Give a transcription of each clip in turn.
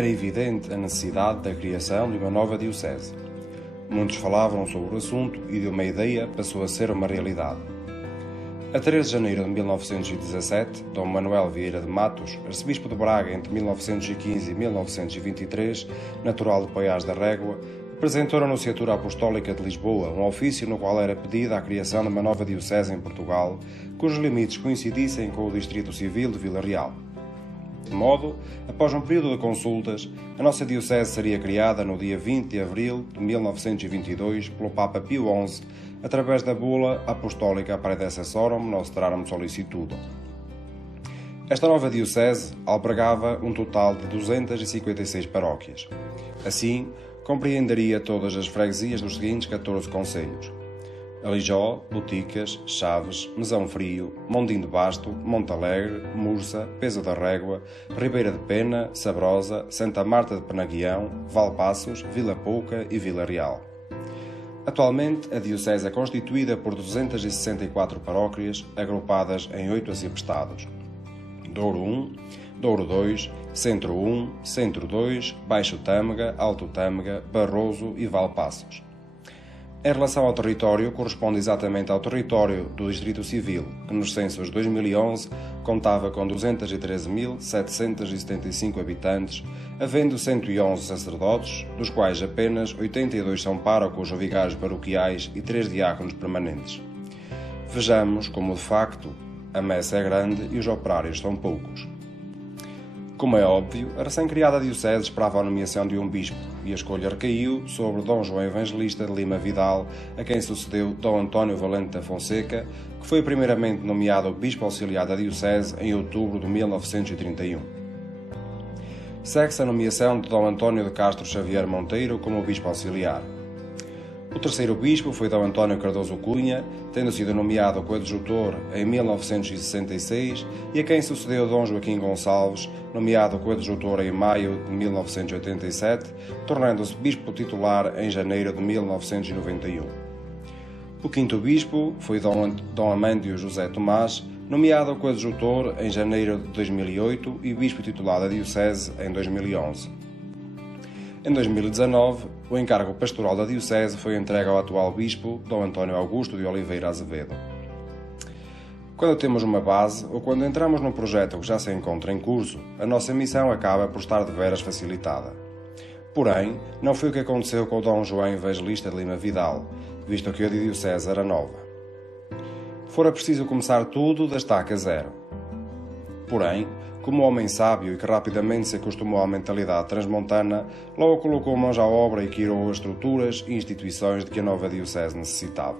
era evidente a necessidade da criação de uma nova diocese. Muitos falavam sobre o assunto e de uma ideia passou a ser uma realidade. A 13 de janeiro de 1917, Dom Manuel Vieira de Matos, arcebispo de Braga entre 1915 e 1923, natural de Poiás da Régua, apresentou na Nunciatura Apostólica de Lisboa um ofício no qual era pedida a criação de uma nova diocese em Portugal, cujos limites coincidissem com o Distrito Civil de Vila Real. De modo, após um período de consultas, a nossa diocese seria criada no dia 20 de abril de 1922 pelo Papa Pio XI, através da bula apostólica Predecessorum Nostrarum Sollicitudum. Esta nova diocese albergava um total de 256 paróquias. Assim, compreenderia todas as freguesias dos seguintes 14 concelhos: Alijó, Boticas, Chaves, Mesão Frio, Mondim de Basto, Montalegre, Mursa, Peso da Régua, Ribeira de Pena, Sabrosa, Santa Marta de Penaguião, Valpaços, Vila Pouca e Vila Real. Atualmente, a diocese é constituída por 264 paróquias, agrupadas em 8 arciprestados: Douro 1, Douro 2, Centro 1, Centro 2, Baixo Tâmega, Alto Tâmega, Barroso e Valpaços. Em relação ao território, corresponde exatamente ao território do Distrito Civil, que nos censos de 2011 contava com 213.775 habitantes, havendo 111 sacerdotes, dos quais apenas 82 são párocos ou vigários paroquiais e 3 diáconos permanentes. Vejamos como, de facto, a messe é grande e os operários são poucos. Como é óbvio, a recém-criada diocese esperava a nomeação de um bispo, e a escolha recaiu sobre Dom João Evangelista de Lima Vidal, a quem sucedeu Dom António Valente da Fonseca, que foi primeiramente nomeado bispo auxiliar da diocese em outubro de 1931. Segue-se a nomeação de Dom António de Castro Xavier Monteiro como bispo auxiliar. O terceiro bispo foi Dom António Cardoso Cunha, tendo sido nomeado coadjutor em 1966, e a quem sucedeu Dom Joaquim Gonçalves, nomeado coadjutor em maio de 1987, tornando-se bispo titular em janeiro de 1991. O quinto bispo foi Dom Amândio José Tomás, nomeado coadjutor em janeiro de 2008 e bispo titular da diocese em 2011. Em 2019, o encargo pastoral da diocese foi entregue ao atual bispo, Dom António Augusto de Oliveira Azevedo. Quando temos uma base ou quando entramos num projeto que já se encontra em curso, a nossa missão acaba por estar de veras facilitada. Porém, não foi o que aconteceu com o Dom João Evangelista de Lima Vidal, visto que a diocese era nova. Fora preciso começar tudo da estaca zero. Porém, como homem sábio e que rapidamente se acostumou à mentalidade transmontana, logo colocou mãos à obra e criou as estruturas e instituições de que a nova diocese necessitava.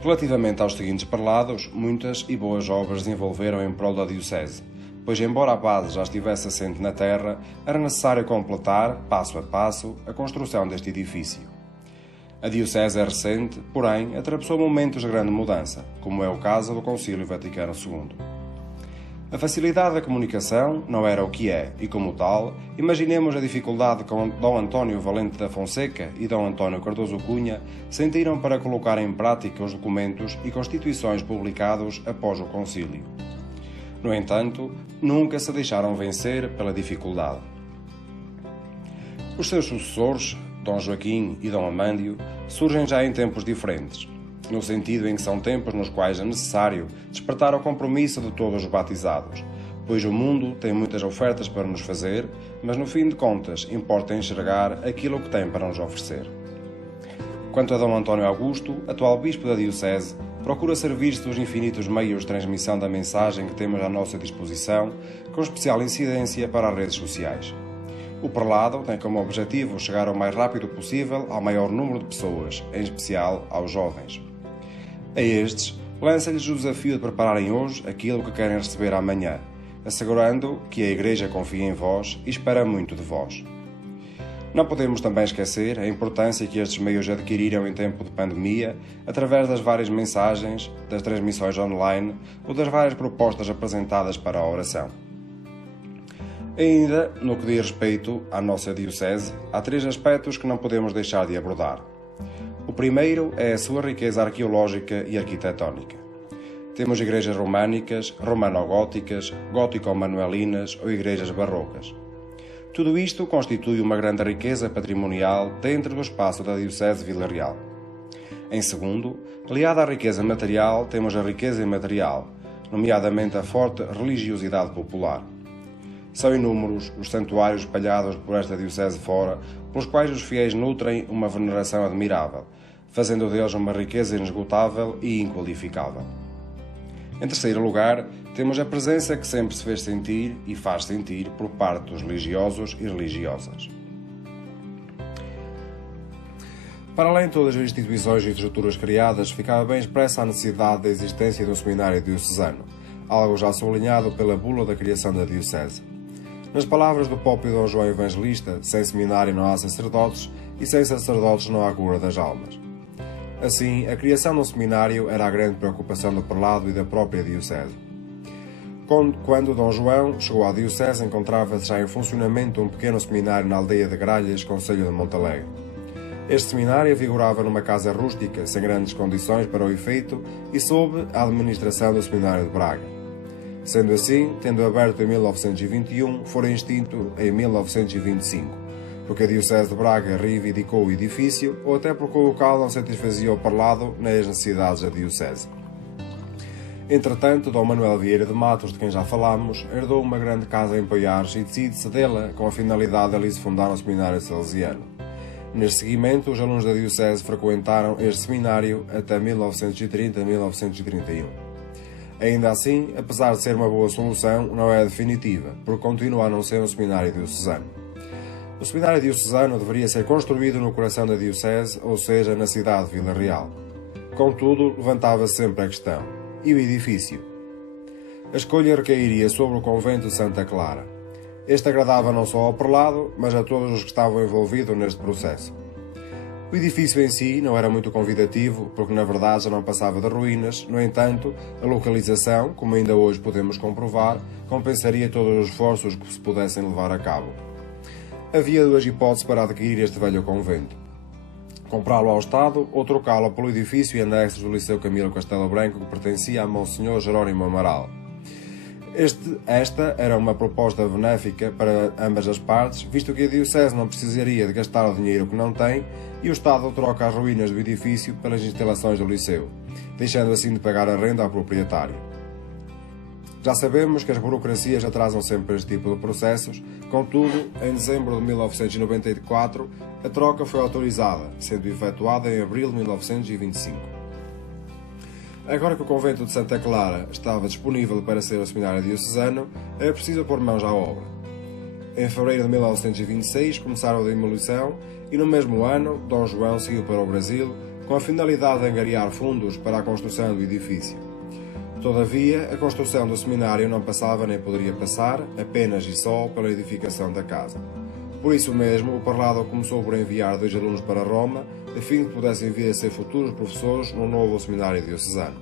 Relativamente aos seguintes prelados, muitas e boas obras desenvolveram em prol da diocese, pois embora a base já estivesse assente na terra, era necessário completar, passo a passo, a construção deste edifício. A diocese é recente, porém, atravessou momentos de grande mudança, como é o caso do Concílio Vaticano II. A facilidade da comunicação não era o que é, e como tal, imaginemos a dificuldade que Dom António Valente da Fonseca e Dom António Cardoso Cunha sentiram para colocar em prática os documentos e constituições publicados após o concílio. No entanto, nunca se deixaram vencer pela dificuldade. Os seus sucessores, Dom Joaquim e Dom Amândio, surgem já em tempos diferentes, no sentido em que são tempos nos quais é necessário despertar o compromisso de todos os batizados, pois o mundo tem muitas ofertas para nos fazer, mas no fim de contas importa enxergar aquilo que tem para nos oferecer. Quanto a Dom António Augusto, atual bispo da diocese, procura servir-se dos infinitos meios de transmissão da mensagem que temos à nossa disposição, com especial incidência para as redes sociais. O prelado tem como objetivo chegar o mais rápido possível ao maior número de pessoas, em especial aos jovens. A estes, lança-lhes o desafio de prepararem hoje aquilo que querem receber amanhã, assegurando que a Igreja confia em vós e espera muito de vós. Não podemos também esquecer a importância que estes meios adquiriram em tempo de pandemia, através das várias mensagens, das transmissões online ou das várias propostas apresentadas para a oração. Ainda, no que diz respeito à nossa diocese, há 3 aspectos que não podemos deixar de abordar. O primeiro é a sua riqueza arqueológica e arquitetónica. Temos igrejas românicas, romano-góticas, gótico-manuelinas ou igrejas barrocas. Tudo isto constitui uma grande riqueza patrimonial dentro do espaço da Diocese de Vila Real. Em segundo, aliada à riqueza material, temos a riqueza imaterial, nomeadamente a forte religiosidade popular. São inúmeros os santuários espalhados por esta Diocese fora, pelos quais os fiéis nutrem uma veneração admirável, fazendo deles uma riqueza inesgotável e inqualificável. Em terceiro lugar, temos a presença que sempre se fez sentir e faz sentir por parte dos religiosos e religiosas. Para além de todas as instituições e estruturas criadas, ficava bem expressa a necessidade da existência de um seminário diocesano, algo já sublinhado pela bula da criação da Diocese. Nas palavras do próprio Dom João Evangelista, sem seminário não há sacerdotes e sem sacerdotes não há cura das almas. Assim, a criação de um seminário era a grande preocupação do prelado e da própria Diocese. Quando Dom João chegou à Diocese, encontrava-se já em funcionamento um pequeno seminário na aldeia de Gralhas, concelho de Montalegre. Este seminário figurava numa casa rústica, sem grandes condições para o efeito, e sob a administração do Seminário de Braga. Sendo assim, tendo aberto em 1921, fora extinto em 1925, porque a Diocese de Braga reivindicou o edifício ou até porque o local não satisfazia o parlado nem as necessidades da Diocese. Entretanto, Dom Manuel Vieira de Matos, de quem já falámos, herdou uma grande casa em Poiares e decide cedê-la com a finalidade de ali se fundar um seminário salesiano. Neste seguimento, os alunos da Diocese frequentaram este seminário até 1930-1931. Ainda assim, apesar de ser uma boa solução, não é definitiva, porque continua a não ser um seminário diocesano. O seminário diocesano deveria ser construído no coração da Diocese, ou seja, na cidade de Vila Real. Contudo, levantava-se sempre a questão: e o edifício? A escolha recairia sobre o convento de Santa Clara. Este agradava não só ao prelado, mas a todos os que estavam envolvidos neste processo. O edifício em si não era muito convidativo, porque na verdade já não passava de ruínas. No entanto, a localização, como ainda hoje podemos comprovar, compensaria todos os esforços que se pudessem levar a cabo. Havia duas hipóteses para adquirir este velho convento: comprá-lo ao Estado ou trocá-lo pelo edifício e anexos do Liceu Camilo Castelo Branco, que pertencia a Monsenhor Jerónimo Amaral. Esta era uma proposta benéfica para ambas as partes, visto que a Diocese não precisaria de gastar o dinheiro que não tem e o Estado troca as ruínas do edifício pelas instalações do Liceu, deixando assim de pagar a renda ao proprietário. Já sabemos que as burocracias atrasam sempre este tipo de processos, contudo, em dezembro de 1994, a troca foi autorizada, sendo efetuada em abril de 1925. Agora que o convento de Santa Clara estava disponível para ser o seminário diocesano, era preciso pôr mãos à obra. Em fevereiro de 1926 começaram a demolição e no mesmo ano Dom João seguiu para o Brasil com a finalidade de angariar fundos para a construção do edifício. Todavia, a construção do seminário não passava nem poderia passar apenas e só pela edificação da casa. Por isso mesmo, o parlado começou por enviar 2 alunos para Roma, a fim de que pudessem vir a ser futuros professores no novo seminário diocesano.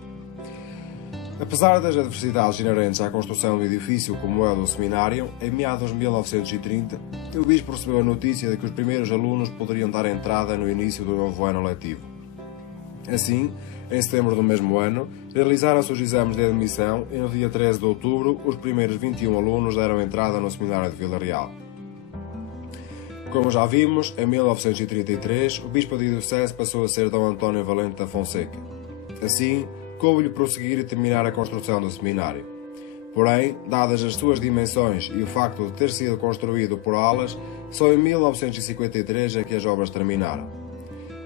Apesar das adversidades inerentes à construção do edifício como é o do seminário, em meados de 1930, o bispo recebeu a notícia de que os primeiros alunos poderiam dar entrada no início do novo ano letivo. Assim, em setembro do mesmo ano, realizaram-se os exames de admissão e no dia 13 de outubro, os primeiros 21 alunos deram entrada no seminário de Vila Real. Como já vimos, em 1933, o bispo de Diocese passou a ser Dom António Valente da Fonseca. Assim, coube-lhe prosseguir e terminar a construção do seminário. Porém, dadas as suas dimensões e o facto de ter sido construído por alas, só em 1953 é que as obras terminaram.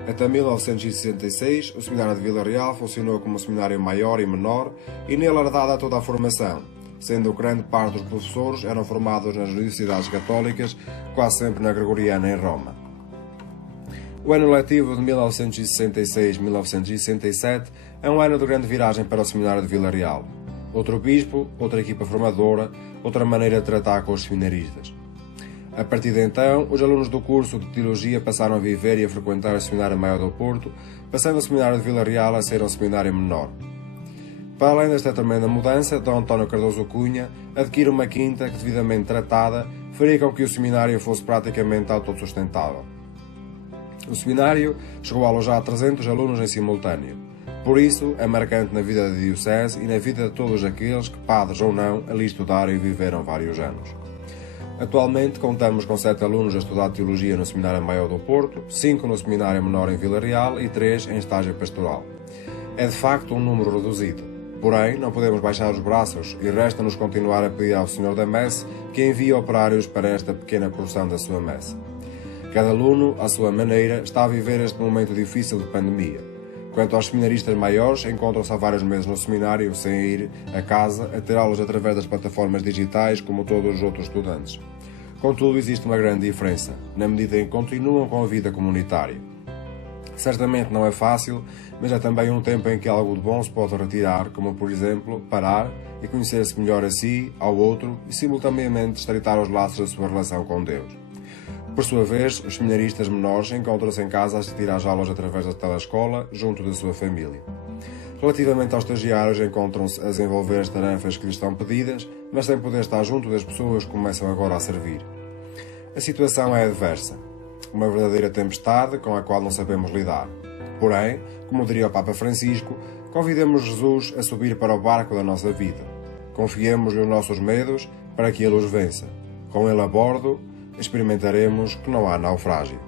Até 1966, o seminário de Vila Real funcionou como um seminário maior e menor e nele era dada toda a formação, sendo que grande parte dos professores eram formados nas universidades católicas, quase sempre na Gregoriana em Roma. O ano letivo de 1966-1967 é um ano de grande viragem para o seminário de Vila Real. Outro bispo, outra equipa formadora, outra maneira de tratar com os seminaristas. A partir de então, os alunos do curso de Teologia passaram a viver e a frequentar o Seminário Maior do Porto, passando o Seminário de Vila Real a ser um seminário menor. Para além desta tremenda mudança, Dom António Cardoso Cunha adquire uma quinta que, devidamente tratada, faria com que o seminário fosse praticamente autossustentável. O seminário chegou a alojar 300 alunos em simultâneo. Por isso, é marcante na vida da Diocese e na vida de todos aqueles que, padres ou não, ali estudaram e viveram vários anos. Atualmente contamos com 7 alunos a estudar Teologia no Seminário Maior do Porto, 5 no Seminário Menor em Vila Real e 3 em estágio pastoral. É de facto um número reduzido. Porém, não podemos baixar os braços e resta-nos continuar a pedir ao Senhor da Messe que envie operários para esta pequena porção da sua Messe. Cada aluno, à sua maneira, está a viver este momento difícil de pandemia. Quanto aos seminaristas maiores, encontram-se há vários meses no seminário, sem ir a casa, a ter aulas através das plataformas digitais, como todos os outros estudantes. Contudo, existe uma grande diferença, na medida em que continuam com a vida comunitária. Certamente não é fácil, mas é também um tempo em que algo de bom se pode retirar, como, por exemplo, parar e conhecer-se melhor a si, ao outro e, simultaneamente, estreitar os laços da sua relação com Deus. Por sua vez, os seminaristas menores encontram-se em casa a assistir às aulas através da telescola, junto da sua família. Relativamente aos estagiários, encontram-se a desenvolver as tarefas que lhes estão pedidas, mas sem poder estar junto das pessoas que começam agora a servir. A situação é adversa. Uma verdadeira tempestade com a qual não sabemos lidar. Porém, como diria o Papa Francisco, convidemos Jesus a subir para o barco da nossa vida. Confiemos-lhe os nossos medos para que ele os vença. Com ele a bordo, experimentaremos que não há naufrágio.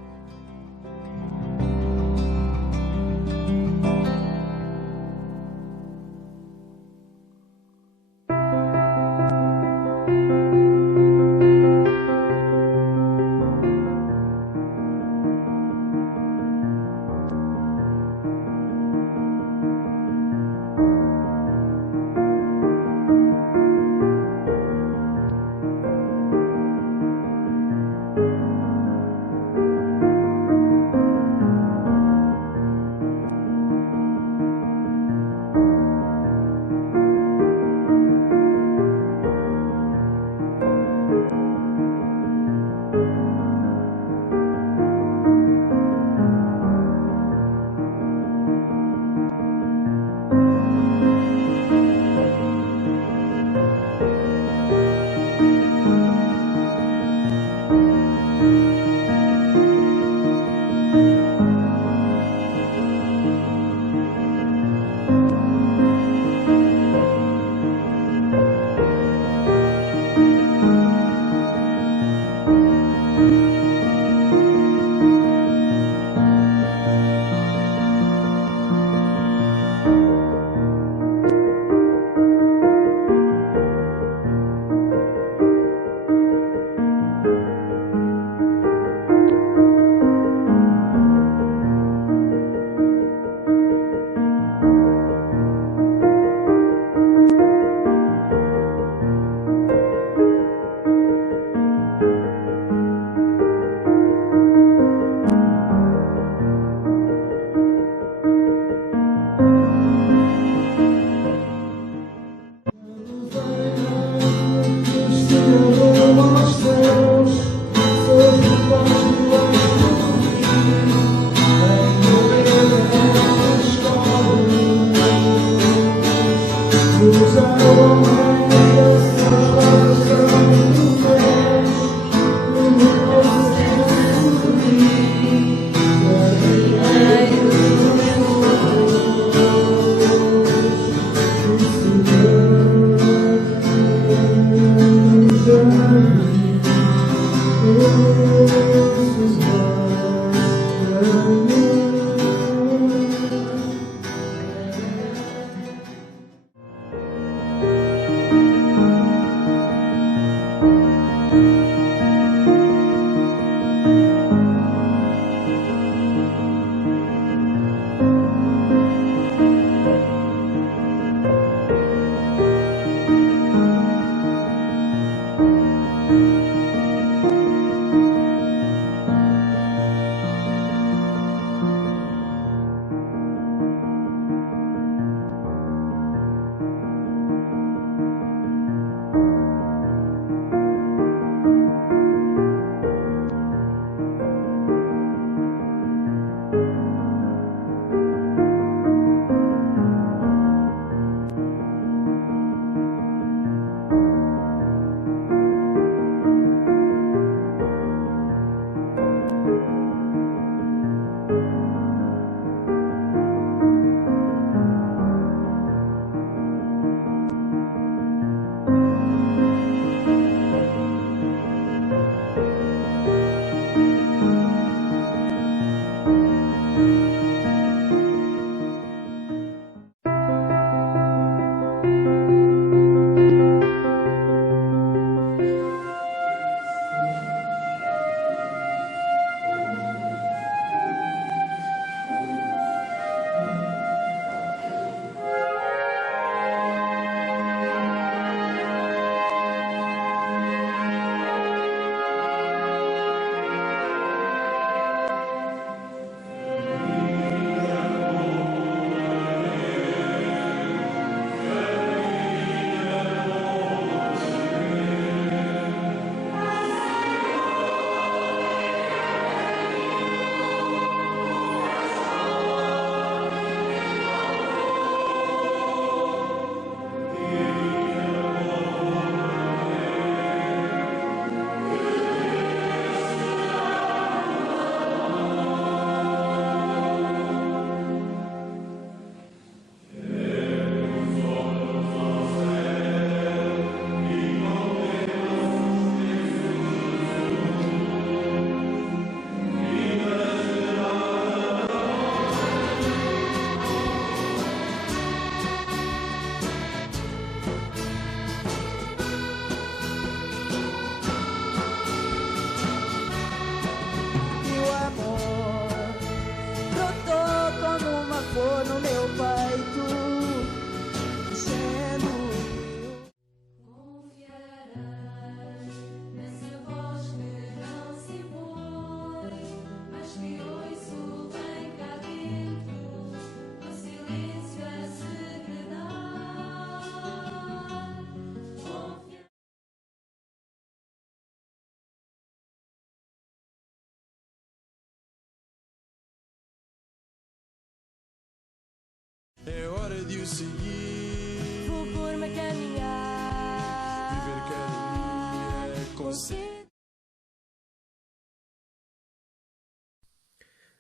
decidiu seguir. Vou pôr-me a caminhar. Viver cada dia com sede.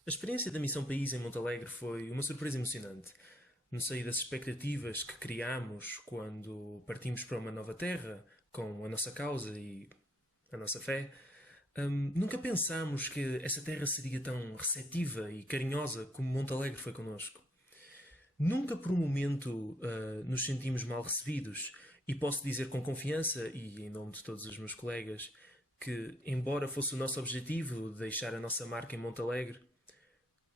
A experiência da Missão País em Montalegre foi uma surpresa emocionante. No seio das expectativas que criámos quando partimos para uma nova terra, com a nossa causa e a nossa fé, nunca pensámos que essa terra seria tão receptiva e carinhosa como Montalegre foi connosco. Nunca por um momento nos sentimos mal recebidos, e posso dizer com confiança, e em nome de todos os meus colegas, que, embora fosse o nosso objetivo deixar a nossa marca em Montalegre,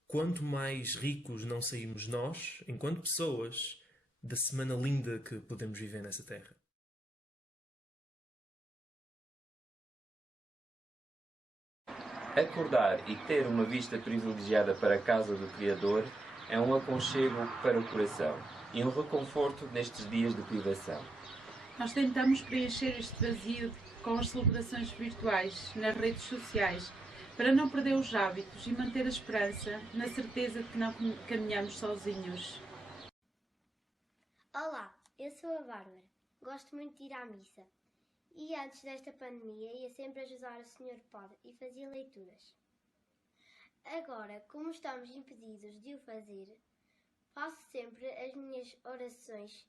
quanto mais ricos não saímos nós, enquanto pessoas, da semana linda que podemos viver nessa terra. Acordar e ter uma vista privilegiada para a casa do Criador é um aconchego para o coração e um reconforto nestes dias de privação. Nós tentamos preencher este vazio com as celebrações virtuais nas redes sociais, para não perder os hábitos e manter a esperança, na certeza de que não caminhamos sozinhos. Olá, eu sou a Bárbara. Gosto muito de ir à missa. E antes desta pandemia ia sempre ajudar o Sr. Padre e fazia leituras. Agora, como estamos impedidos de o fazer, faço sempre as minhas orações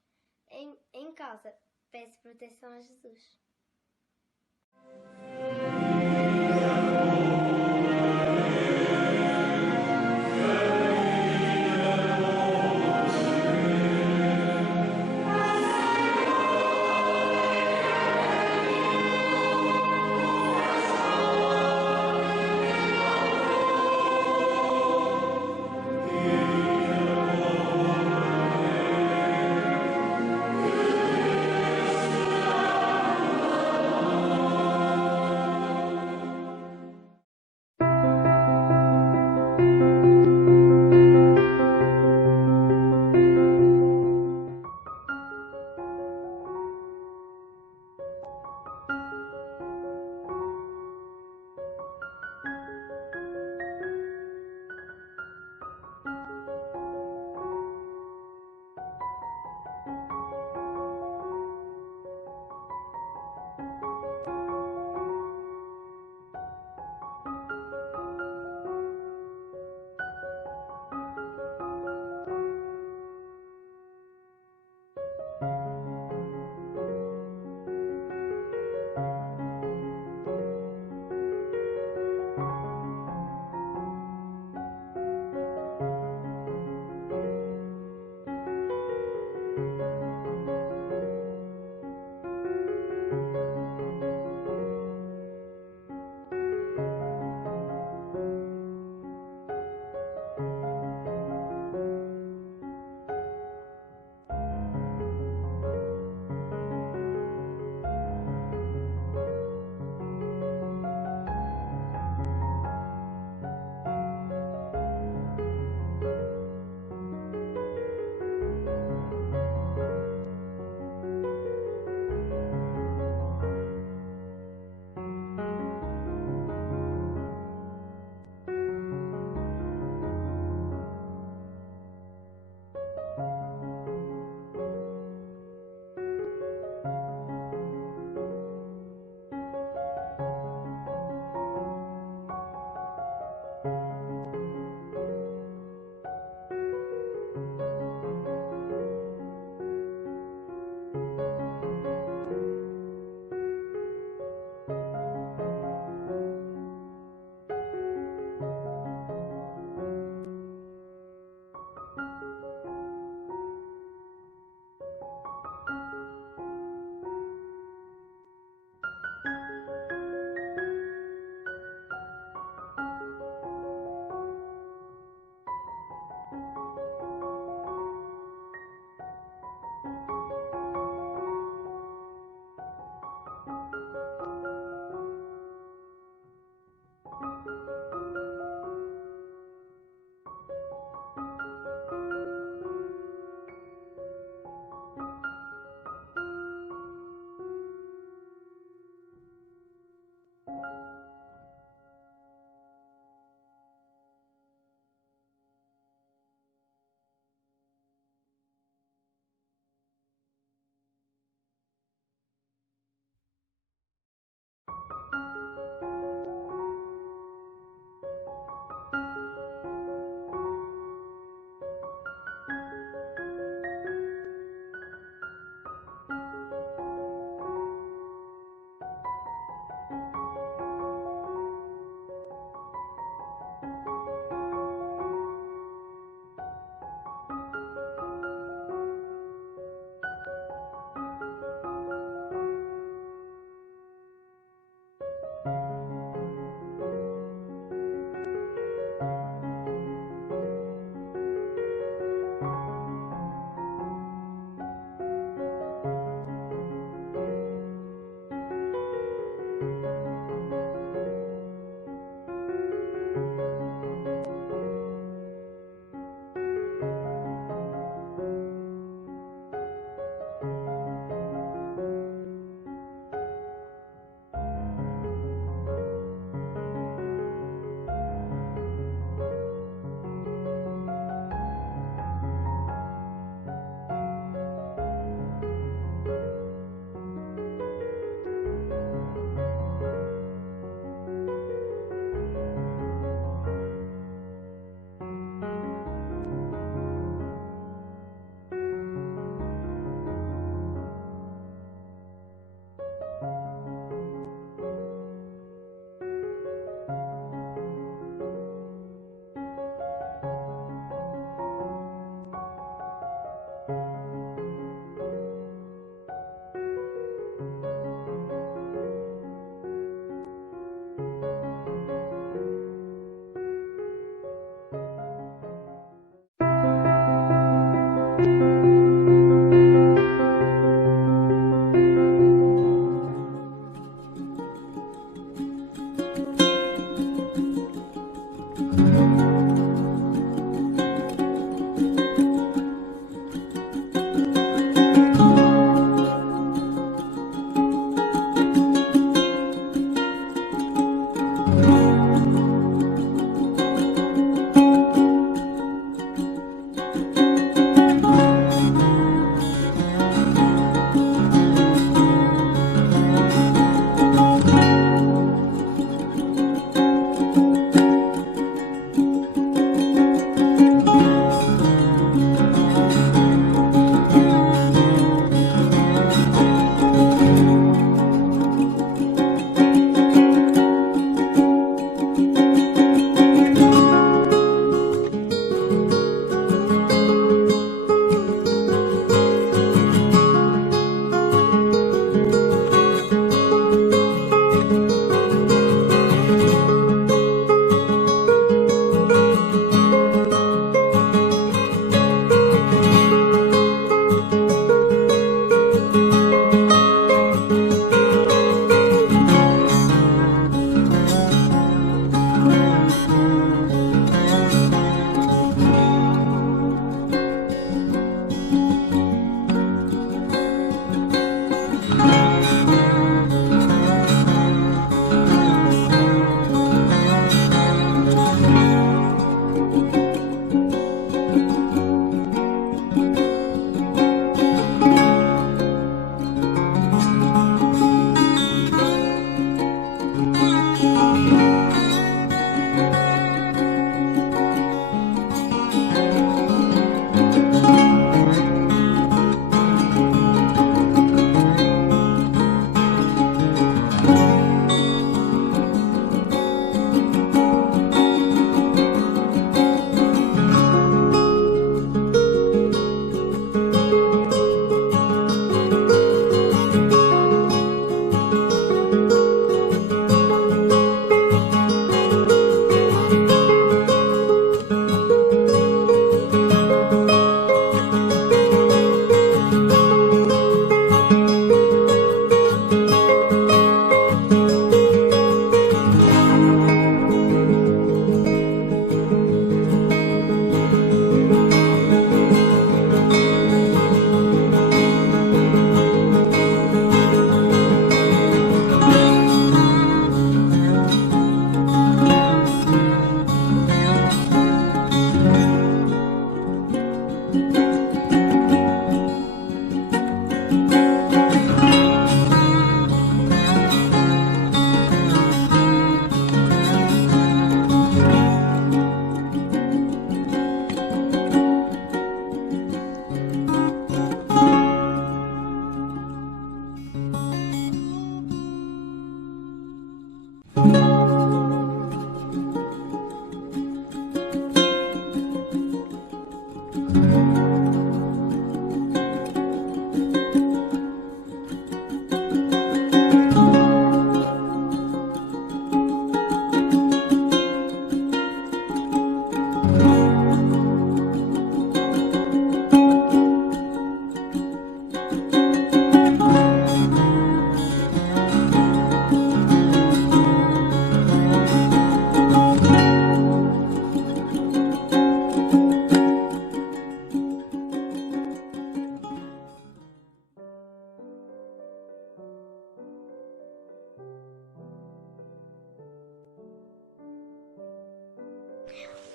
em casa. Peço proteção a Jesus.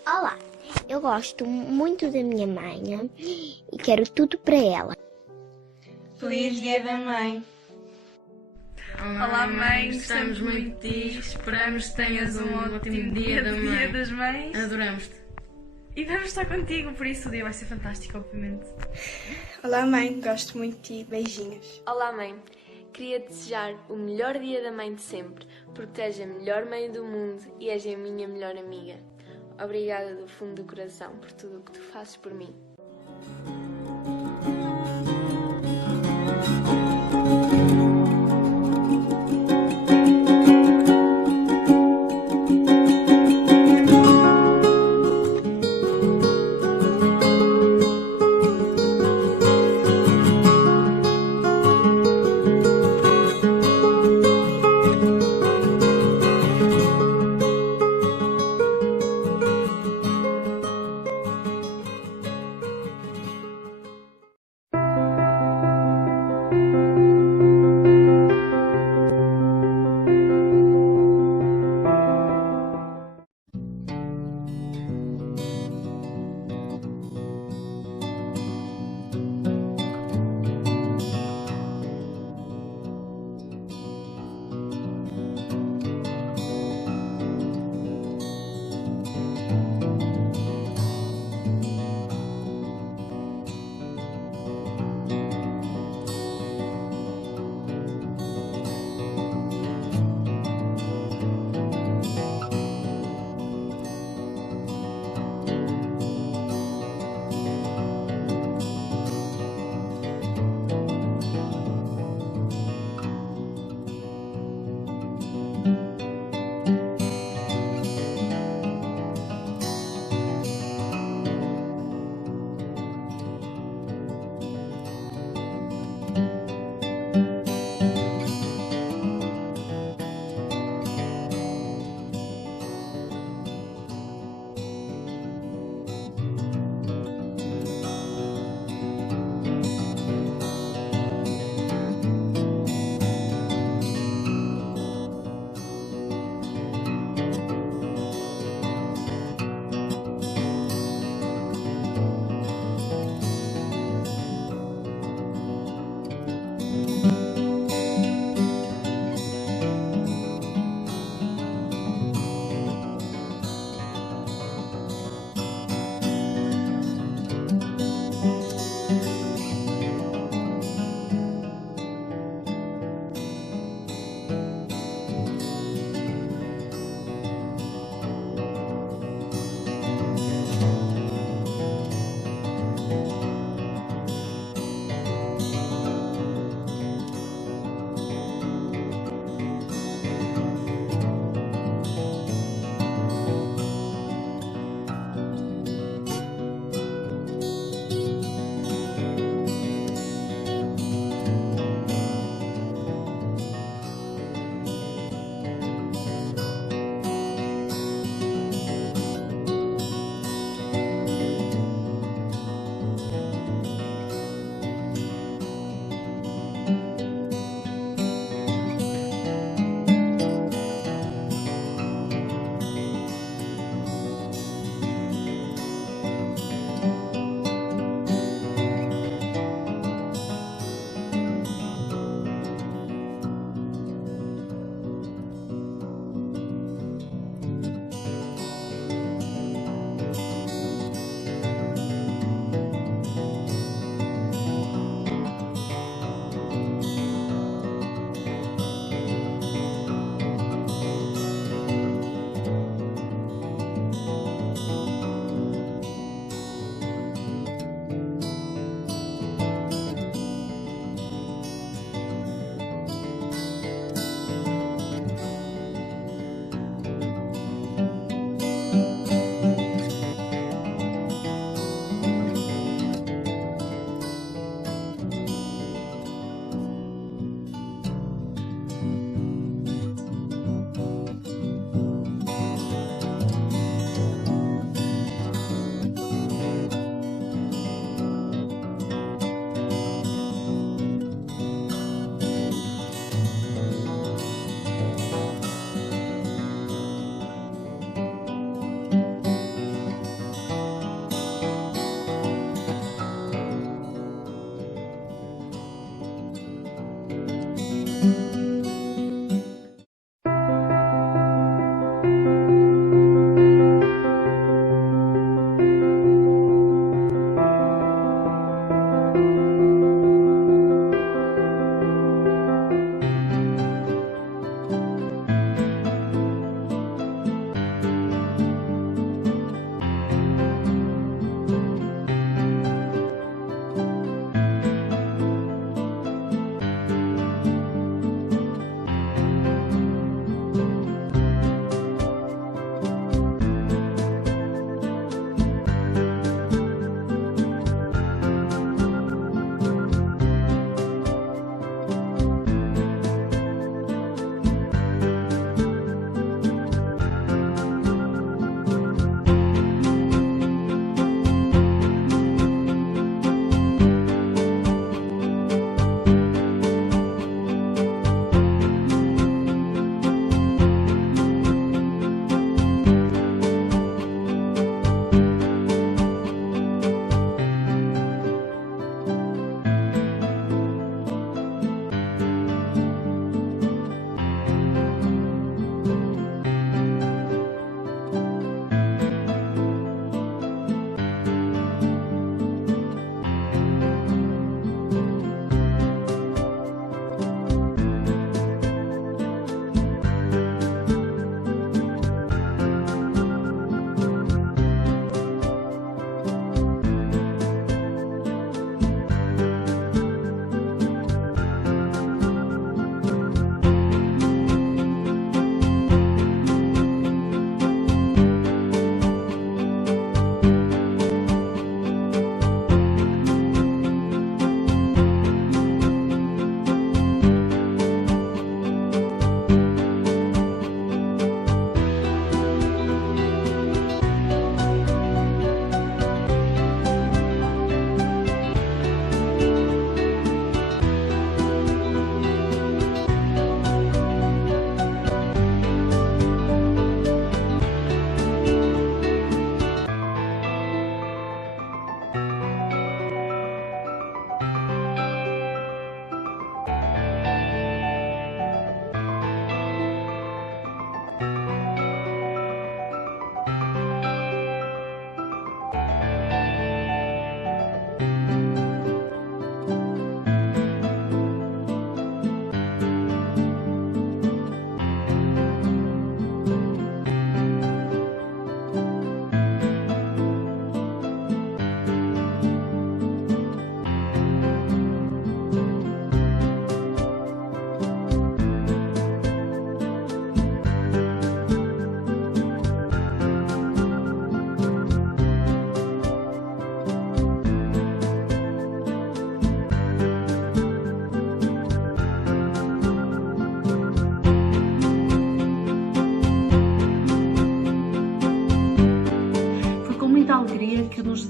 Olá, eu gosto muito da minha mãe e quero tudo para ela. Feliz Dia da Mãe! Olá mãe, gostamos muito de ti, esperamos que tenhas um ótimo Dia das Mães. Adoramos-te! E vamos estar contigo, por isso o dia vai ser fantástico, obviamente. Olá mãe, gosto muito de ti, beijinhos! Olá, mãe. Queria desejar o melhor dia da mãe de sempre, porque tu és a melhor mãe do mundo e és a minha melhor amiga. Obrigada do fundo do coração por tudo o que tu fazes por mim.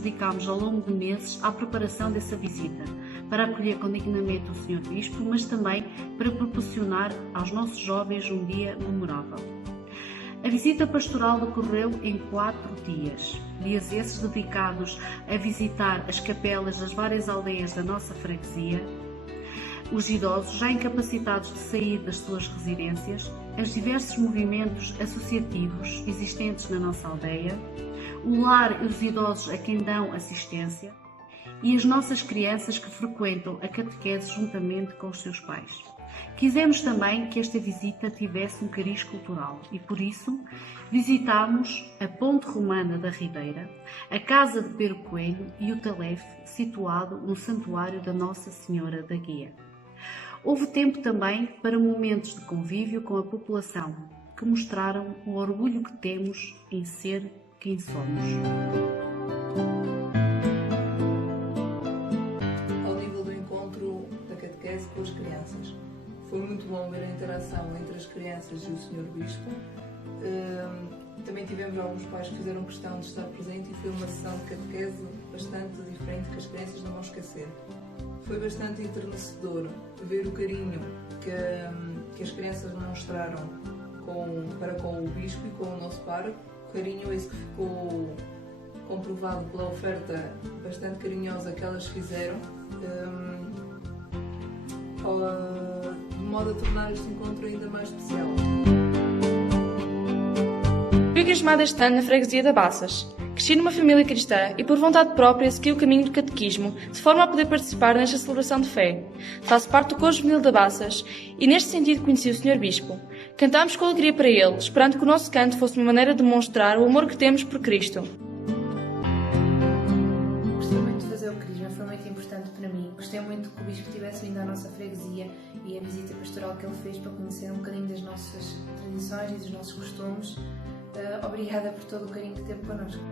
dedicámos ao longo de meses à preparação dessa visita, para acolher com dignamente o Sr. Bispo, mas também para proporcionar aos nossos jovens um dia memorável. A visita pastoral decorreu em 4 dias. Dias esses dedicados a visitar as capelas das várias aldeias da nossa freguesia, os idosos já incapacitados de sair das suas residências, os diversos movimentos associativos existentes na nossa aldeia, o lar e os idosos a quem dão assistência e as nossas crianças que frequentam a catequese juntamente com os seus pais. Quisemos também que esta visita tivesse um cariz cultural e, por isso, visitámos a Ponte Romana da Ribeira, a Casa de Pero Coelho e o Talefe, situado no Santuário da Nossa Senhora da Guia. Houve tempo também para momentos de convívio com a população, que mostraram o orgulho que temos em ser quem somos. Ao nível do encontro da catequese com as crianças, foi muito bom ver a interação entre as crianças e o Sr. Bispo. Também tivemos alguns pais que fizeram questão de estar presente e foi uma sessão de catequese bastante diferente que as crianças não vão esquecer. Foi bastante enternecedor ver o carinho que as crianças mostraram para com o Bispo e com o nosso pároco. Carinho esse que ficou comprovado pela oferta bastante carinhosa que elas fizeram, de modo a tornar este encontro ainda mais especial. Fui crismada este ano na freguesia da Baças. Cresci numa família cristã e por vontade própria segui o caminho do catequismo, de forma a poder participar nesta celebração de fé. Faço parte do coro juvenil da Baças e neste sentido conheci o Sr. Bispo. Cantámos com alegria para ele, esperando que o nosso canto fosse uma maneira de demonstrar o amor que temos por Cristo. Gostei muito de fazer o crisma, foi muito importante para mim. Gostei muito que o Bispo tivesse vindo à nossa freguesia e a visita pastoral que ele fez para conhecer um bocadinho das nossas tradições e dos nossos costumes. Obrigada por todo o carinho que teve connosco.